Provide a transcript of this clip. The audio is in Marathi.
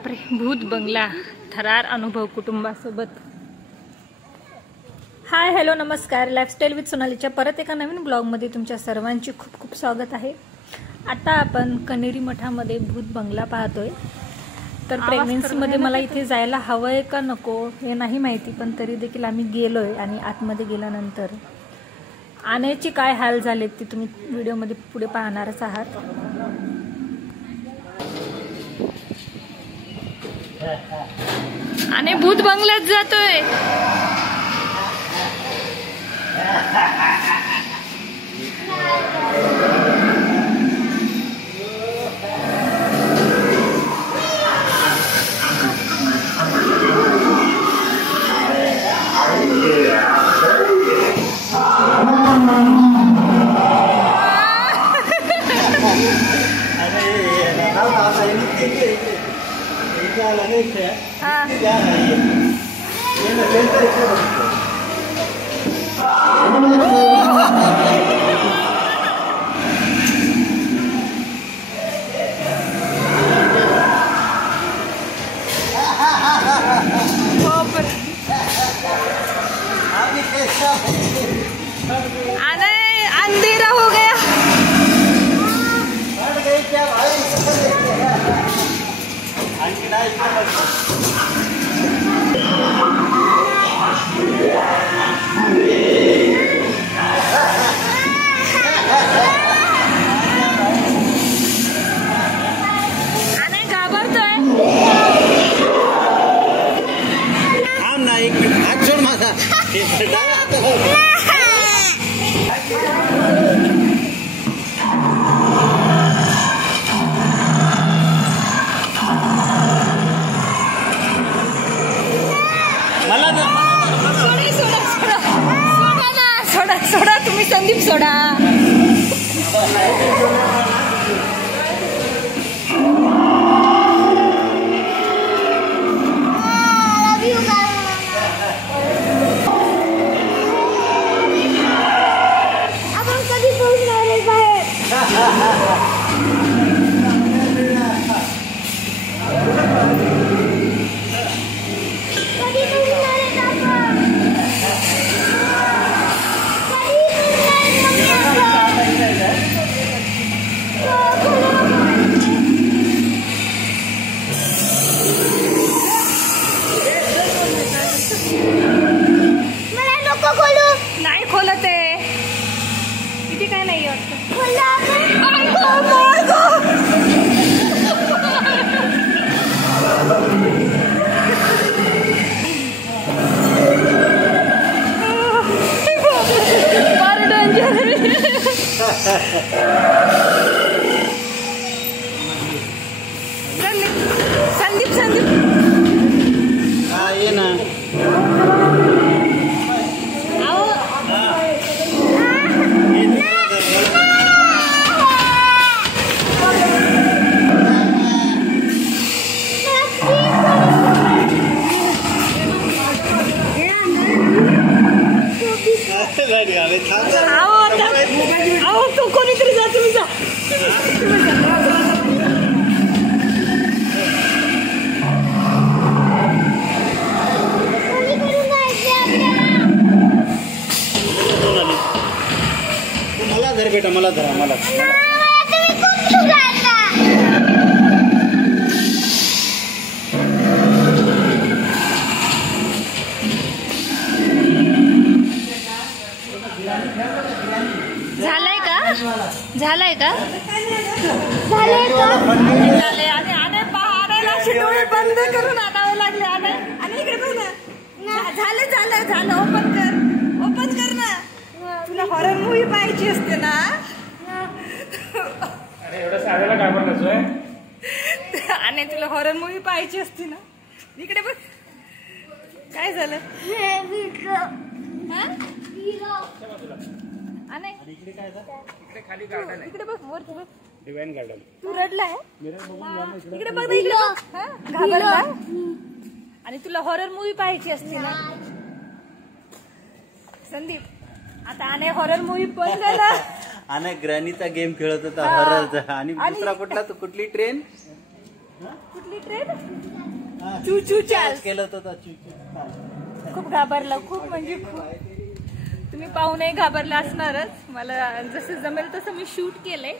बापरे, भूत बंगला थरार अनुभव कुटुंबासोबत। हाय हॅलो नमस्कार, लाईफस्टाईल विथ सोनालीच्या परत एका नवीन ब्लॉगमध्ये तुमच्या सर्वांची खूप खूप स्वागत आहे। आता आपण कनेरी मठामध्ये भूत बंगला पाहतोय। तर प्रेग्नन्सीमध्ये मला इथे जायला हवंय का नको हे नाही माहिती, पण तरी देखील आम्ही गेलोय आणि आतमध्ये गेल्यानंतर आण्याचे काय हाल झालेत ते तुम्ही व्हिडिओमध्ये पुढे पाहणारच आहात। आणि भूत बंगल्यात जातोय। अंधेरा हो गया। आने घाबरतोय। थांब ना एक मिनिट, हात सोड माझा। सोडा तुम्ही, संदीप सोडा। आपण कधी पोहोचणार आहे बाहेर? नाही खोलत आहे इथे, काय नाही वाटतं। संदीप संदीप ये ना। आओ तो कोणीतरी जा, तुम्ही जा। मला धर बेटा, मला धरा, मला झालंय का? झालंय का? झालंय। आणि पहाडाला डोळे बंद करून आणावे लागले। आणि इकडे बघ ना, झालं झालं झालं, ओपन कर, ओपन कर ना। तुला हॉरर मूवी पाहायची असते ना। अरे एवढं साध्याला काय म्हणतोय? आणि तुला हॉरर मूवी पाहायची असते ना। इकडे बघ काय झालं। इकडे काय इकडे खाली गार्डन आहे, इकडे बघ वर बघ, डिवाइन गार्डन। तू रडलाय इकडे बघ, इकडे घाबरला। आणि तुला हॉरर मूवी पाहायची असते ना संदीप। आता आने हॉरर मूवी पण झाला। आणि ग्रॅनीचा गेम खेळत होता हॉररचा। आणि दुसरा कुठला, तो कुठली ट्रेन कुठली ट्रेन? चू चार्ल्स केलं होतं चू खूप घाबरला, खूप म्हणजे खूप. तुम्ही पाहूनही घाबरला असणारच. मला जसं जमेल तसं मी शूट केलंय.